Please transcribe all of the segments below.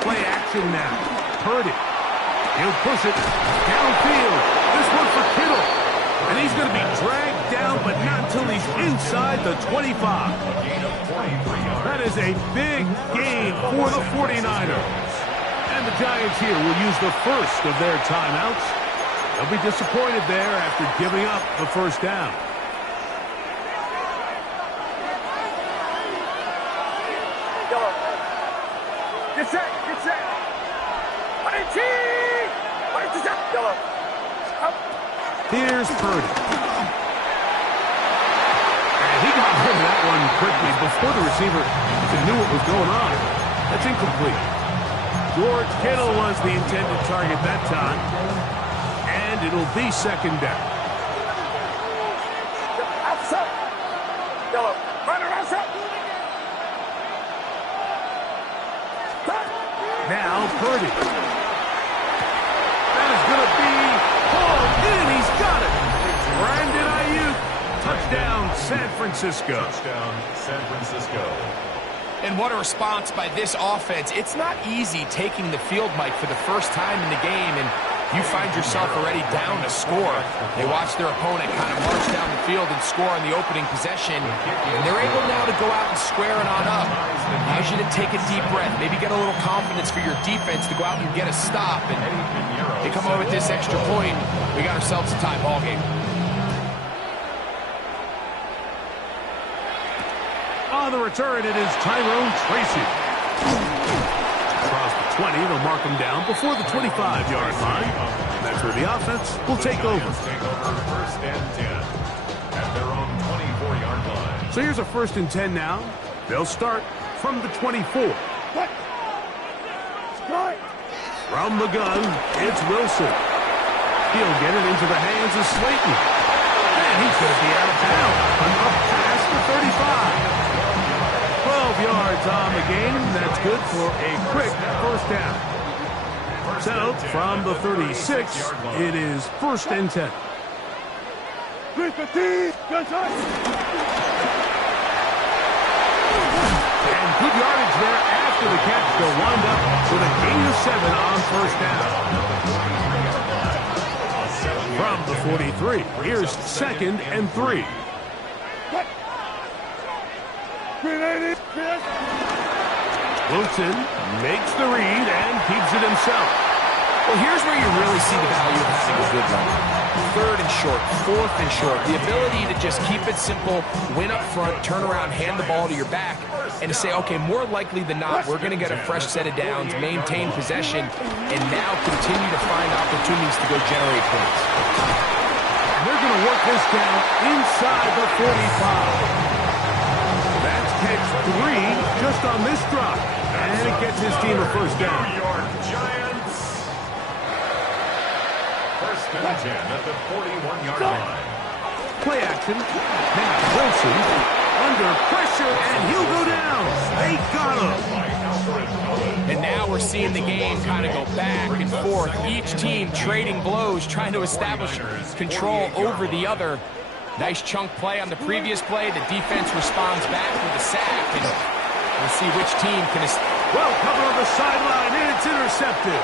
Play action now. Purdy. He'll push it downfield. This one for Kittle. And he's going to be dragged down, but not until he's inside the 25. That is a big gain for the 49ers. And the Giants here will use the first of their timeouts. They'll be disappointed there after giving up the first down. Get set, get set. Here's Purdy. And he got rid of that one quickly before the receiver even knew what was going on. That's incomplete. George Kittle was the intended target that time. And it'll be second down. Now Purdy. That is going to be hauled in. He's got it. Brandon Ayuk. Touchdown, San Francisco. Touchdown, San Francisco. And what a response by this offense. It's not easy taking the field, Mike, for the first time in the game, and you find yourself already down to score. They watch their opponent kind of march down the field and score on the opening possession, and they're able now to go out and square it on up. Allows you to take a deep breath, maybe get a little confidence for your defense to go out and get a stop, and they come over with this extra point. We got ourselves a tie ball game. On the return, it is Tyrone Tracy. Across the 20, they'll mark him down before the 25-yard line. And that's where the offense will take over. First and 10 at their own 24-yard line. So here's a first and 10 now. They'll start from the 24. From the gun, it's Wilson. He'll get it into the hands of Slayton. And he's going to be out of town. Up past the 35. 12 yards on the game. That's good for a quick first down. So, from the 36, it is first and 10. And good yardage there after the catch. They'll wind up with a gain of 7 on first down. From the 43, here's second and 3. Wilson makes the read and keeps it himself. Well, here's where you really see the value of having a good line. Third and short, fourth and short. The ability to just keep it simple, win up front, turn around, hand the ball to your back, and to say, okay, more likely than not, we're going to get a fresh set of downs, maintain possession, and now continue to find opportunities to go generate points. They're going to work this down inside the 45. That's catch 3 just on this drop. And it gets his team a first down. New York Giants. First and 10 at the 41-yard line. Play action. Now Wilson under pressure, and he'll go down. They got him. And now we're seeing the game kind of go back and forth. Each team trading blows, trying to establish control over the other. Nice chunk play on the previous play. The defense responds back with a sack, and we'll see which team can... Well, cover on the sideline, and it's intercepted.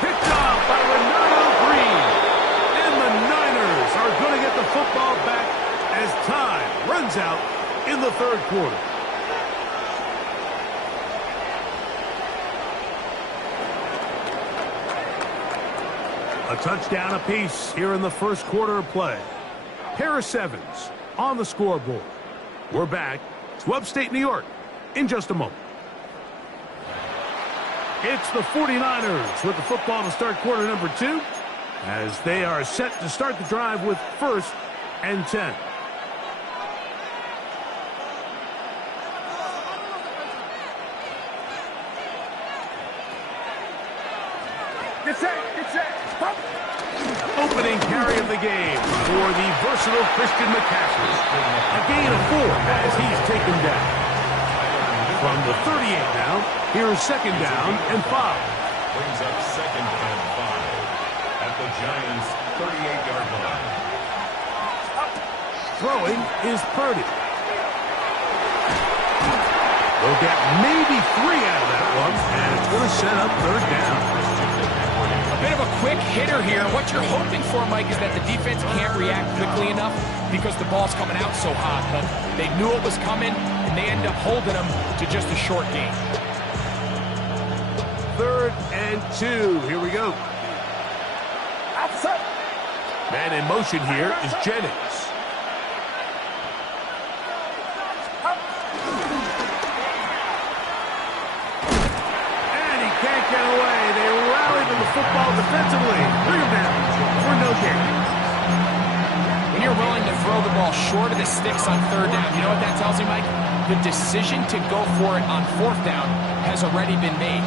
Picked off by Renato Green. And the Niners are going to get the football back as time runs out in the third quarter. A touchdown apiece here in the first quarter of play. Harris Evans on the scoreboard. We're back to upstate New York in just a moment. It's the 49ers with the football to start quarter number 2 as they are set to start the drive with first and 10. Get set, get set. Pop. Opening carry of the game for the versatile Christian McCaffrey. A gain of 4 as he's taken down. From the 38 now, here's second down and 5. Brings up second and 5 at the Giants' 38-yard line. Throwing is Purdy. They'll get maybe 3 out of that one, and it's going to set up third down. A bit of a quick hitter here. What you're hoping for, Mike, is that the defense can't react quickly enough because the ball's coming out so hot. But they knew it was coming, and they end up holding them to just a short gain. 3rd and 2. Here we go. Outside. Man in motion here is Jennings. Get away. They rallied to the football defensively. Bring him down for no gain. When you're willing to throw the ball short of the sticks on 3rd down, you know what that tells me, Mike? The decision to go for it on 4th down has already been made.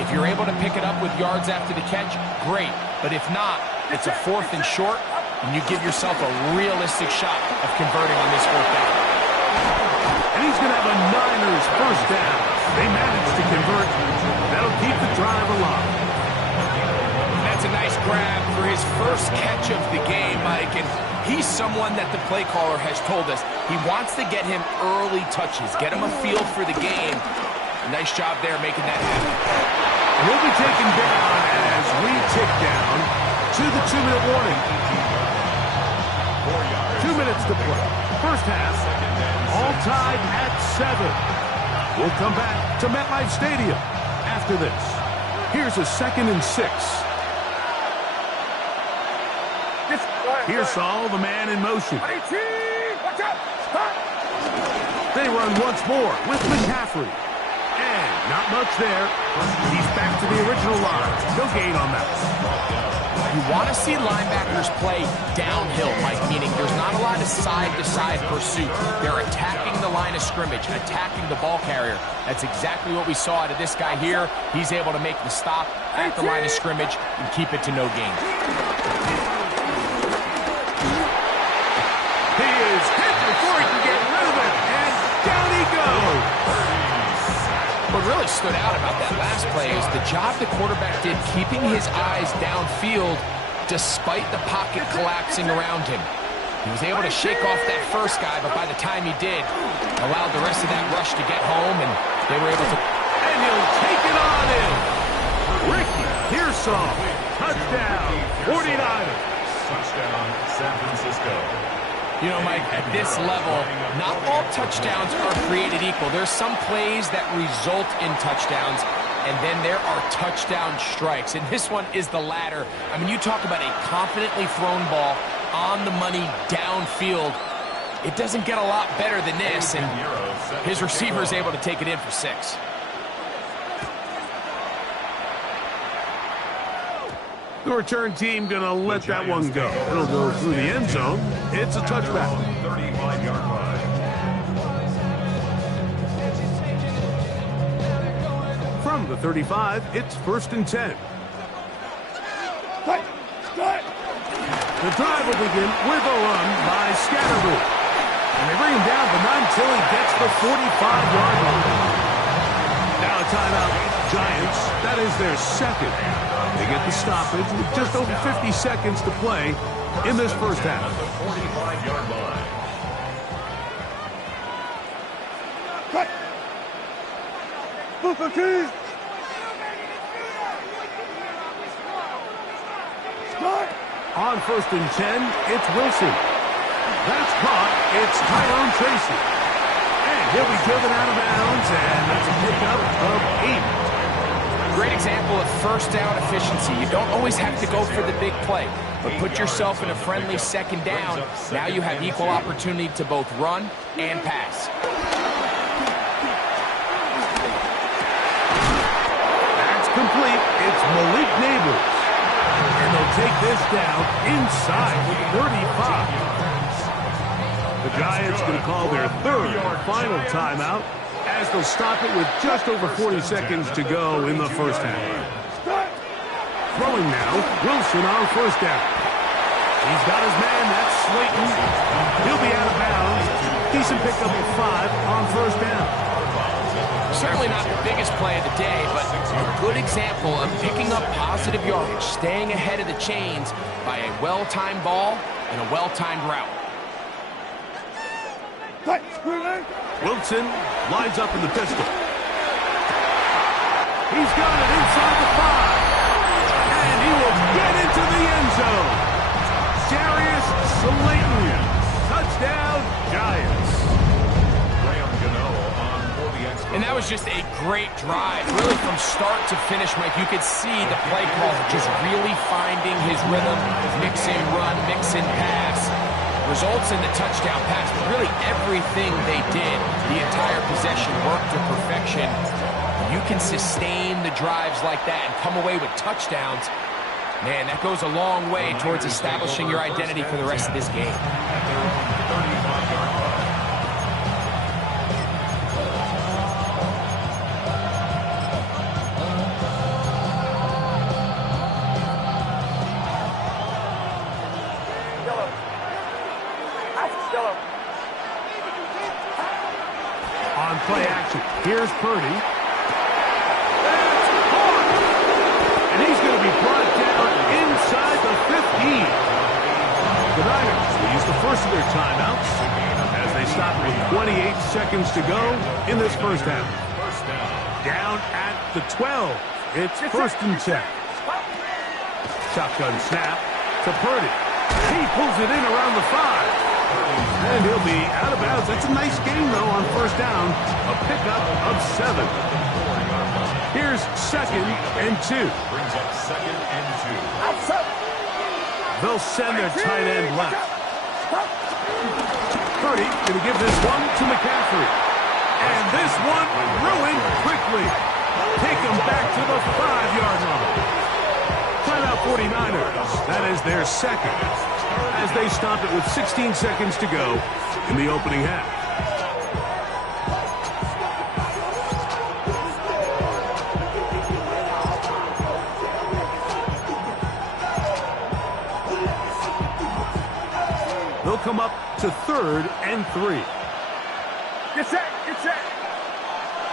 If you're able to pick it up with yards after the catch, great. But if not, it's a 4th and short, and you give yourself a realistic shot of converting on this 4th down. And he's going to have a Niners first down. They managed to convert. That'll keep the drive alive. That's a nice grab for his first catch of the game, Mike. And he's someone that the play caller has told us he wants to get him early touches, get him a feel for the game. Nice job there making that happen. And he'll be taken down as we tick down to the 2-minute warning. 2 minutes to play. First half, all tied at 7. We'll come back to MetLife Stadium after this. Here's a 2nd and 6. Here's Saul, the man in motion. Watch out. Stop. They run once more with McCaffrey. And not much there. He's back to the original line. No gain on that. You want to see linebackers play downhill, Mike, meaning there's not a lot of side-to-side pursuit. They're attacking the line of scrimmage, attacking the ball carrier. That's exactly what we saw out of this guy here. He's able to make the stop at the line of scrimmage and keep it to no gain. He is hit before he can get rid of it, and down he goes. What really stood out about that last play is the job the quarterback did keeping his eyes downfield despite the pocket collapsing around him. He was able to shake off that first guy, but by the time he did, allowed the rest of that rush to get home, and they were able to... And he'll take it on in. Ricky Pearsall, touchdown, 49ers. Touchdown, San Francisco. You know, Mike, at this level, not all touchdowns are created equal. There's some plays that result in touchdowns, and then there are touchdown strikes. And this one is the latter. I mean, you talk about a confidently thrown ball on the money downfield. It doesn't get a lot better than this, and his receiver is able to take it in for 6. The return team going to let that one go. It'll go through the end zone. It's a touchback. 35-yard line. From the 35, it's 1st and 10. The drive will begin with a run by Scattergood. And they bring him down, but not until he gets the 45-yard line. Now a timeout, Giants. That is their 2nd. They get the stoppage with just over 50 seconds to play in this first half. The 45-yard line. Cut. Booker T. Start. On 1st and 10, it's Wilson. That's caught. It's Tyrone Tracy. And he'll be driven out of bounds, and that's a pickup of 8. Great example of first down efficiency. You don't always have to go for the big play, but put yourself in a friendly 2nd down. Now you have equal opportunity to both run and pass. That's complete. It's Malik Neighbors. And they'll take this down inside the 35. The Giants going to call their 3rd and final timeout, as they'll stop it with just over 40 seconds to go in the first half. Throwing now, Wilson on 1st down. He's got his man, that's Slayton. He'll be out of bounds. Decent pickup of 5 on 1st down. Certainly not the biggest play of the day, but a good example of picking up positive yardage, staying ahead of the chains by a well-timed ball and a well-timed route. Cut. Screen. Wilson lines up in the pistol. He's got it inside the 5. And he will get into the end zone. Darius Slayton. Touchdown, Giants. Graham Gano on for the extra. And that was just a great drive. Really from start to finish, Mike, you could see the play call just really finding his rhythm. Mix and run, mix and pass. Results in the touchdown pass. But really everything they did, the entire possession worked to perfection. You can sustain the drives like that and come away with touchdowns. Man, that goes a long way towards establishing your identity for the rest of this game. At their own 35-yard line. Yellow. That's yellow. On play action, here's Purdy. And he's going to be brought down inside the 15. The Niners will use the first of their timeouts as they stop with 28 seconds to go in this first half. Down at the 12. It's first and 10. Shotgun snap to Purdy. He pulls it in around the 5. And he'll be out of bounds. That's a nice game, though, on first down. A pickup of 7. Here's second and 2. Brings up second and 2. Outside. They'll send their tight end left. Purdy going to give this one to McCaffrey. And this one ruined quickly. Take him back to the 5-yard line. Timeout 49ers. That is their second. As they stop it with 16 seconds to go in the opening half. They'll come up to 3rd and 3. Get set. Get set.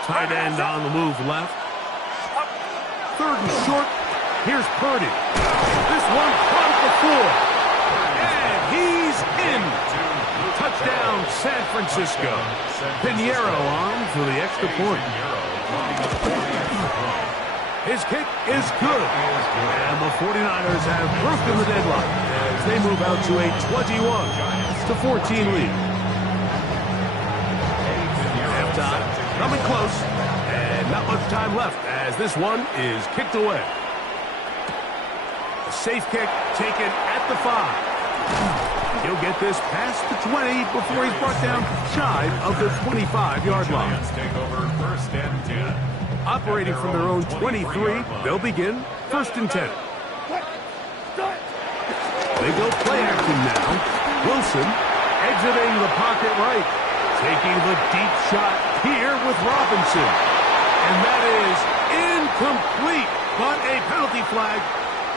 Tight end on the move left. 3rd and short. Here's Purdy. This one caught at the 4. And he's in. Touchdown, San Francisco. Pinheiro on for the extra point. His kick is good. And the 49ers have broken the deadlock as they move out to a 21-14 lead. Halftime coming close. And not much time left as this one is kicked away. A safe kick taken at the 5. He'll get this past the 20 before he's brought down shy of the 25-yard line. Giants take over first and 10. Operating from their own 23, they'll begin first and 10. They go play action now. Wilson exiting the pocket right. Taking the deep shot here with Robinson. And that is incomplete. But a penalty flag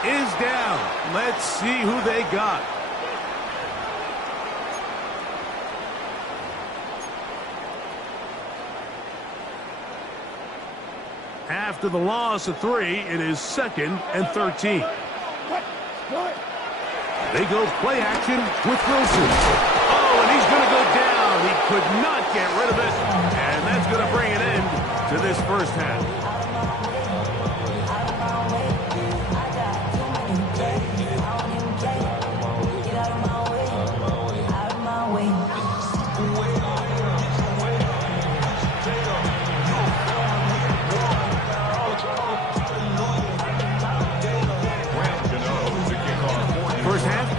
is down. Let's see who they got. After the loss of 3, it is 2nd and 13. They go play action with Wilson. Oh, and he's going to go down. He could not get rid of it. And that's going to bring an end to this first half.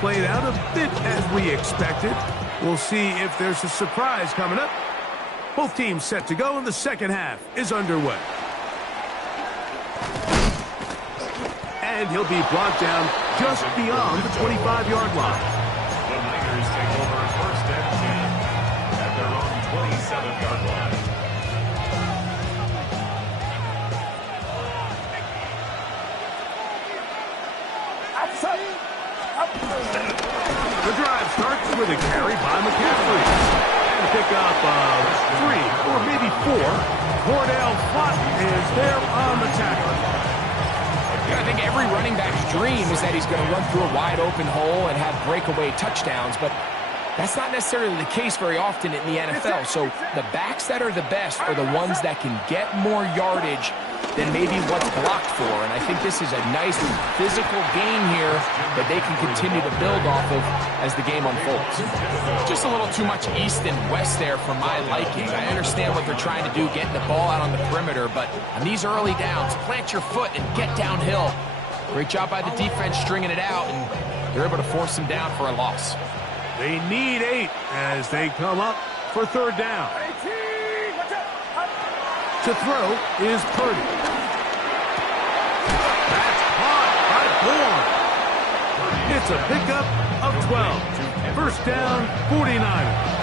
Played out a bit as we expected. We'll see if there's a surprise coming up. Both teams set to go, and the second half is underway. And he'll be brought down just beyond the 25-yard line. The Niners take over first and 10 at their own 27-yard line. Outside. The drive starts with a carry by McCaffrey. And a pickup of 3 or maybe 4. Cordell Flott is there on the tackle. I think every running back's dream is that he's going to run through a wide open hole and have breakaway touchdowns, but That's not necessarily the case very often in the NFL. So the backs that are the best are the ones that can get more yardage than maybe what's blocked for. And I think this is a nice physical gain here that they can continue to build off of as the game unfolds. Just a little too much east and west there for my liking. I understand what they're trying to do, getting the ball out on the perimeter, but on these early downs, plant your foot and get downhill. Great job by the defense stringing it out, and they're able to force them down for a loss. They need 8 as they come up for third down. To throw is Purdy. That's caught by Bourne. It's a pickup of 12. First down, 49ers.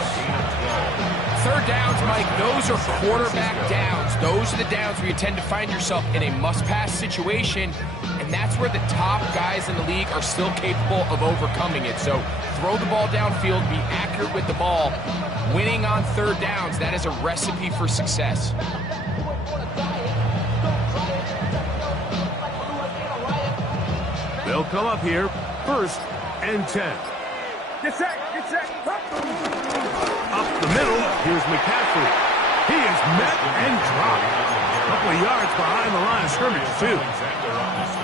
Third downs, Mike, those are quarterback downs. Those are the downs where you tend to find yourself in a must-pass situation, and that's where the top guys in the league are still capable of overcoming it. So throw the ball downfield, be accurate with the ball. Winning on third downs, that is a recipe for success. They'll come up here, first and 10. Get set, get set. Up the middle, here's McCaffrey. He is met and dropped. A couple of yards behind the line of scrimmage, too.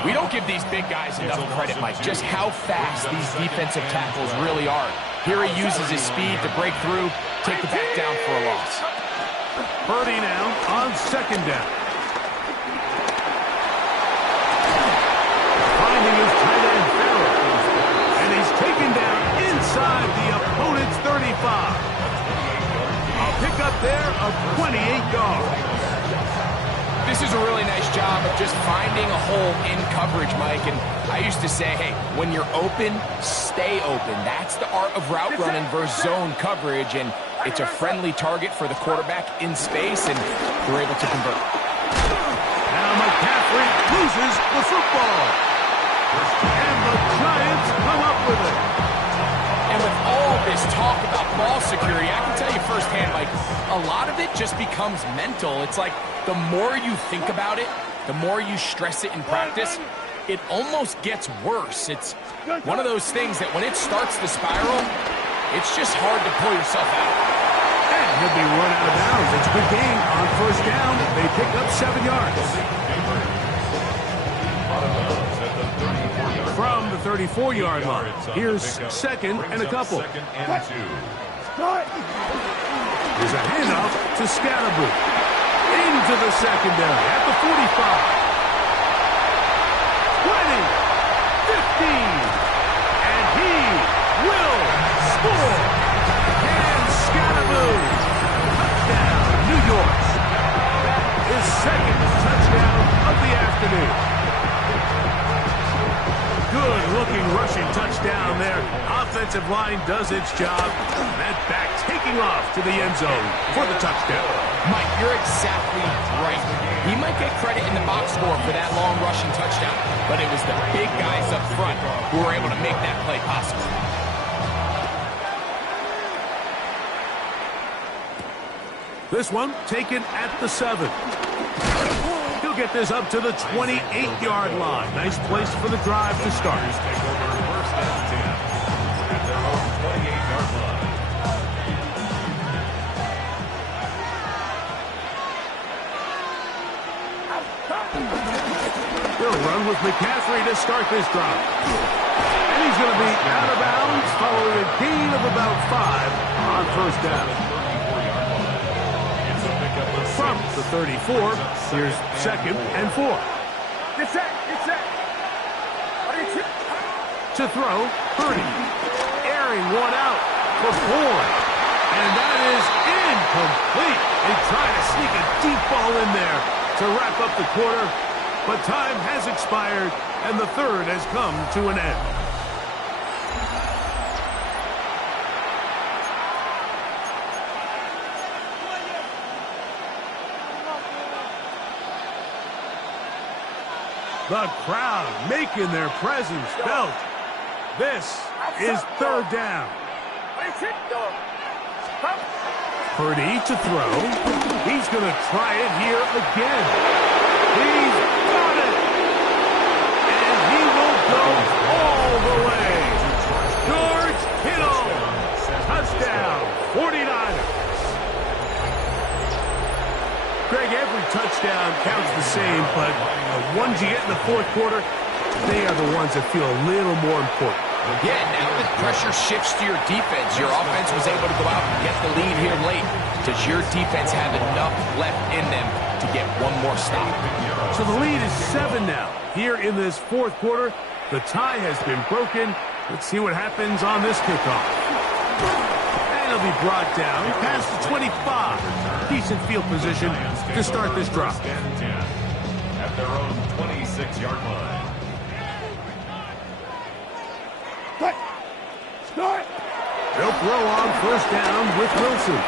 We don't give these big guys enough credit, Mike, just how fast these defensive tackles really are. Here he uses his speed to break through, take the back down for a loss. Purdy now on second down. Finding his tight end, Farrell. And he's taken down inside the opponent's 35. A pickup there of 28 yards. This is a really nice job of just finding a hole in coverage, Mike. And I used to say, hey, when you're open, stay open. That's the art of route running versus zone coverage. And it's a friendly target for the quarterback in space, and they're able to convert. Now McCaffrey loses the football. And the Giants come up with it. And with all this talk about ball security, I can tell you firsthand, Mike, a lot of it just becomes mental. It's like the more you think about it, the more you stress it in practice, it almost gets worse. It's one of those things that when it starts to spiral, it's just hard to pull yourself out. And he'll be run out of bounds. It's a good game on first down. They pick up 7 yards. From the 34-yard line, here's second and a couple. Here's a handoff to Scatterboo. Into the secondary at the 45. 20, 15, and he will score. And Scatterboo, touchdown, New York. That is second touchdown of the afternoon. Good-looking rushing touchdown there. Offensive line does its job. That back taking off to the end zone for the touchdown. Mike, you're exactly right. He might get credit in the box score for that long rushing touchdown, but it was the big guys up front who were able to make that play possible. This one taken at the 7. He'll get this up to the 28-yard line. Nice place for the drive to start. Take over first and 10 at their own 28-yard line. He'll run with McCaffrey to start this drive. And he's going to be out of bounds following a gain of about 5 on first down. From the 34, here's second and 4. Get set, get set. To throw, Purdy. Airing one out for Bourne. And that is incomplete. They try to sneak a deep ball in there to wrap up the quarter. But time has expired, and the third has come to an end. The crowd making their presence felt. This is third down. Purdy to throw. He's going to try it here again. He's got it. And he will go all the way. George Kittle. 49ers. Greg, every touchdown counts the same, but the ones you get in the fourth quarter, they are the ones that feel a little more important. Yeah, now the pressure shifts to your defense. Your offense was able to go out and get the lead here late. Does your defense have enough left in them to get one more stop? So the lead is 7 now. Here in this fourth quarter, the tie has been broken. Let's see what happens on this kickoff. And it'll be brought down past the 25. Decent field position to start this drive. At their own 26-yard line. Start. They'll throw on first down with Wilson.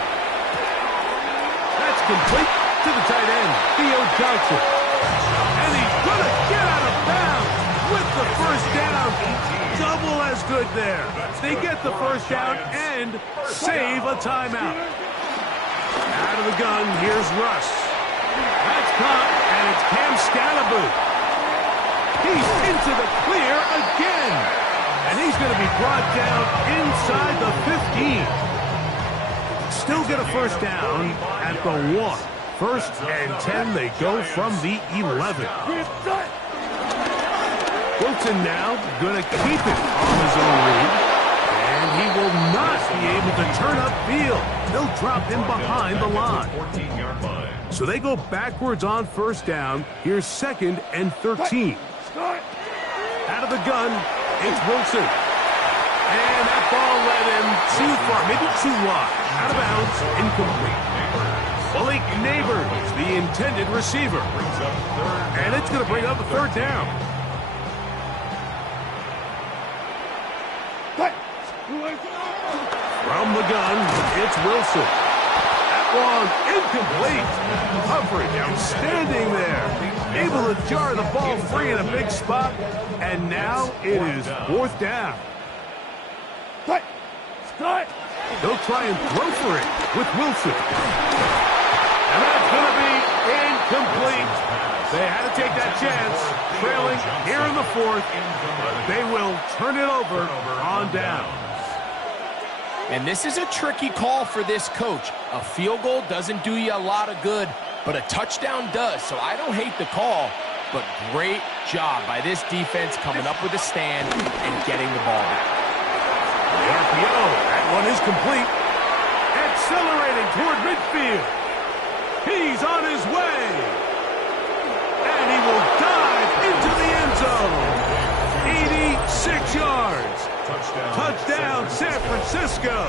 That's complete to the tight end, Theo Johnson. And he's going to get out of bounds with the first down. Double as good there. They get the first down and save a timeout. Out of the gun, here's Russ. That's caught, and it's Cam Scalaboo. He's into the clear again. And he's going to be brought down inside the 15. Still get a first down at the 1. First and 10, they go from the 11. Wilson now going to keep it on his own read. And he will not be able to turn upfield. They'll drop him behind the line. 14-yard line. So they go backwards on first down. Here's 2nd and 13. Out of the gun, it's Wilson. And that ball led him too far, maybe too wide. Out of bounds, incomplete. Malik Neighbors, the intended receiver. And it's going to bring up a third down. From the gun, it's Wilson. That one incomplete. Coverage outstanding there. Able to jar the ball free in a big spot. And now it is fourth down. They'll try and throw for it with Wilson. And that's going to be incomplete. They had to take that chance. Trailing here in the fourth. They will turn it over on down. And this is a tricky call for this coach. A field goal doesn't do you a lot of good, but a touchdown does. So I don't hate the call, but great job by this defense coming up with a stand and getting the ball back. The RPO, that one is complete. Accelerating toward midfield. He's on his way. And he will dive into the end zone. 86 yards. Touchdown, San Francisco.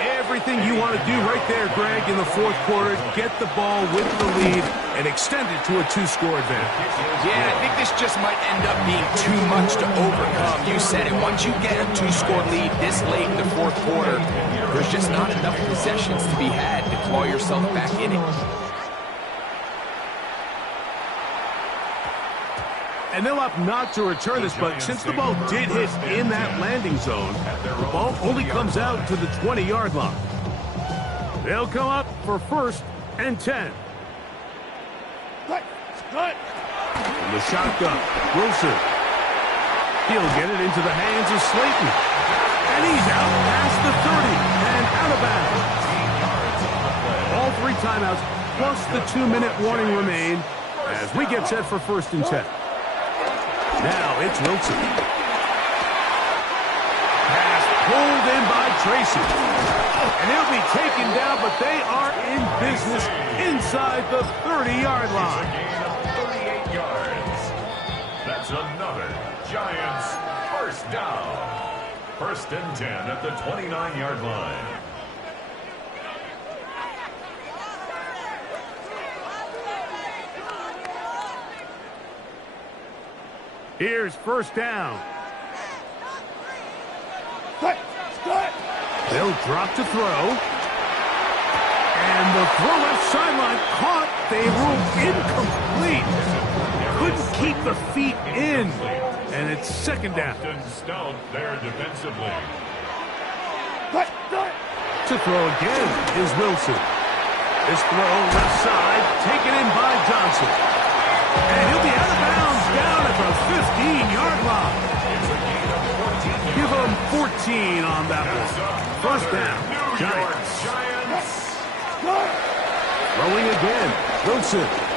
Everything you want to do right there, Greg, in the fourth quarter. Get the ball with the lead and extend it to a 2-score advantage. Yeah, I think this just might end up being too much to overcome. You said it. Once you get a 2-score lead this late in the fourth quarter, there's just not enough possessions to be had to claw yourself back in it. And they'll opt not to return this, but since the ball did hit in that landing zone, the ball only comes out to the 20-yard line. They'll come up for 1st and 10. In the shotgun, Wilson. He'll get it into the hands of Slayton. And he's out past the 30 and out of bounds. All 3 timeouts plus the 2-minute warning remain as we get set for 1st and 10. Now it's Wilson. Pass pulled in by Tracy. And he'll be taken down, but they are in business inside the 30-yard line. It's a gain of 38 yards. That's another Giants first down. 1st and 10 at the 29-yard line. Here's 1st down. They'll drop to throw. And the throw left sideline caught. They ruled incomplete. Couldn't keep the feet in. And it's 2nd down. Stout there defensively. To throw again is Wilson. This throw left side taken in by Johnson. And he'll be out of bounds down at the 15-yard line. Give him machine on that That's one. First down, New York Giants. Giants. Throwing again, Wilson.